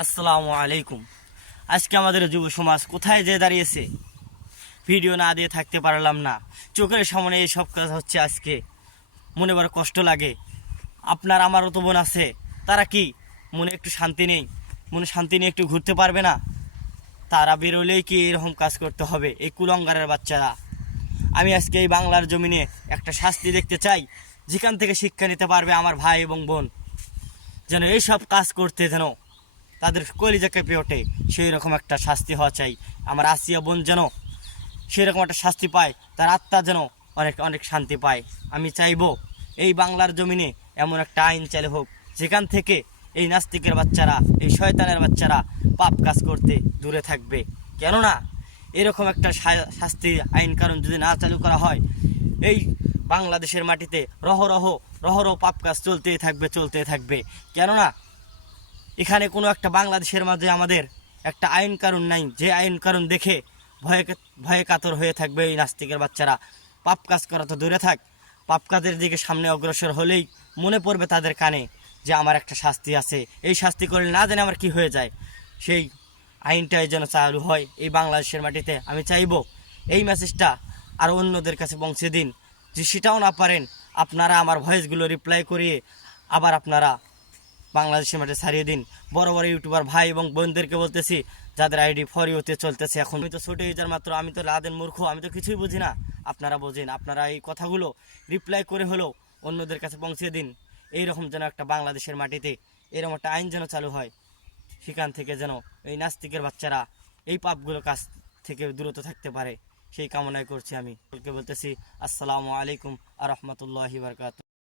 আসসালামু আলাইকুম। আজকে আমাদের যুব সমাজ কোথায় যে দাঁড়িয়েছে, ভিডিও না দিয়ে থাকতে পারলাম না। চোখের সামনে এই সব কাজ হচ্ছে আজকে, মনে বড় কষ্ট লাগে। আপনার আমারও তো বোন আছে, তারা কি মনে একটু শান্তি নেই? মনে শান্তি নিয়ে একটু ঘুরতে পারবে না? তারা বেরোলেই কি এরকম কাজ করতে হবে? এই কুলঙ্গারের বাচ্চারা। আমি আজকে এই বাংলার জমিনে একটা শাস্তি দেখতে চাই, যেখান থেকে শিক্ষা নিতে পারবে আমার ভাই এবং বোন, যেন এই সব কাজ করতে যেন তাদের কলিজা কেঁপে ওঠে। সেই রকম একটা শাস্তি হওয়া চাই। আমার আসিয়া বোন যেন সেই রকম একটা শাস্তি পায়, তার আত্মা যেন অনেক অনেক শান্তি পায়। আমি চাইবো এই বাংলার জমিনে এমন একটা আইন চালু হোক, যেখান থেকে এই নাস্তিকের বাচ্চারা, এই শয়তানের বাচ্চারা পাপ কাজ করতে দূরে থাকবে। কেননা এরকম একটা শাস্তি আইন কারণ যদি না চালু করা হয়, এই বাংলাদেশের মাটিতে রহ পাপ কাজ চলতেই থাকবে। কেননা এখানে কোনো একটা বাংলাদেশের মাঝে আমাদের একটা আইন কানুন নাই, যে আইন কানুন দেখে ভয়ে ভয়ে কাতর হয়ে থাকবে এই নাস্তিকের বাচ্চারা। পাপ কাজ করা তো দূরে থাক, পাপ কাজের দিকে সামনে অগ্রসর হলেই মনে পড়বে তাদের কানে যে আমার একটা শাস্তি আছে। এই শাস্তি করলে না জানে আমার কি হয়ে যায়, সেই আইনটাই যেন চালু হয় এই বাংলাদেশের মাটিতে। আমি চাইবো এই মেসেজটা আরও অন্যদের কাছে পৌঁছে দিন, যে সেটাও না পারেন আপনারা আমার ভয়েসগুলো রিপ্লাই করিয়ে আবার আপনারা বাংলাদেশের মাঠে ছাড়িয়ে দিন। বড় বড় ইউটিউবার ভাই এবং বোনদেরকে বলতেছি, যাদের আইডি ফর ইউতে চলতেছে, এখন আমি তো ছোট ইউজার মাত্র, আমি তো লাদেন মূর্খ, আমি তো কিছুই বুঝি না। আপনারা বোঝেন, আপনারা এই কথাগুলো রিপ্লাই করে হলেও অন্যদের কাছে পৌঁছে দিন। এইরকম যেন একটা বাংলাদেশের মাটিতে এরকম একটা আইন যেন চালু হয়, সেখান থেকে যেন এই নাস্তিকের বাচ্চারা এই পাপগুলো কাছ থেকে দূরত থাকতে পারে, সেই কামনাই করছি। আমি বলতেছি আসসালামু আলাইকুম আ রহমতুল্লাহি বারকাতুহু।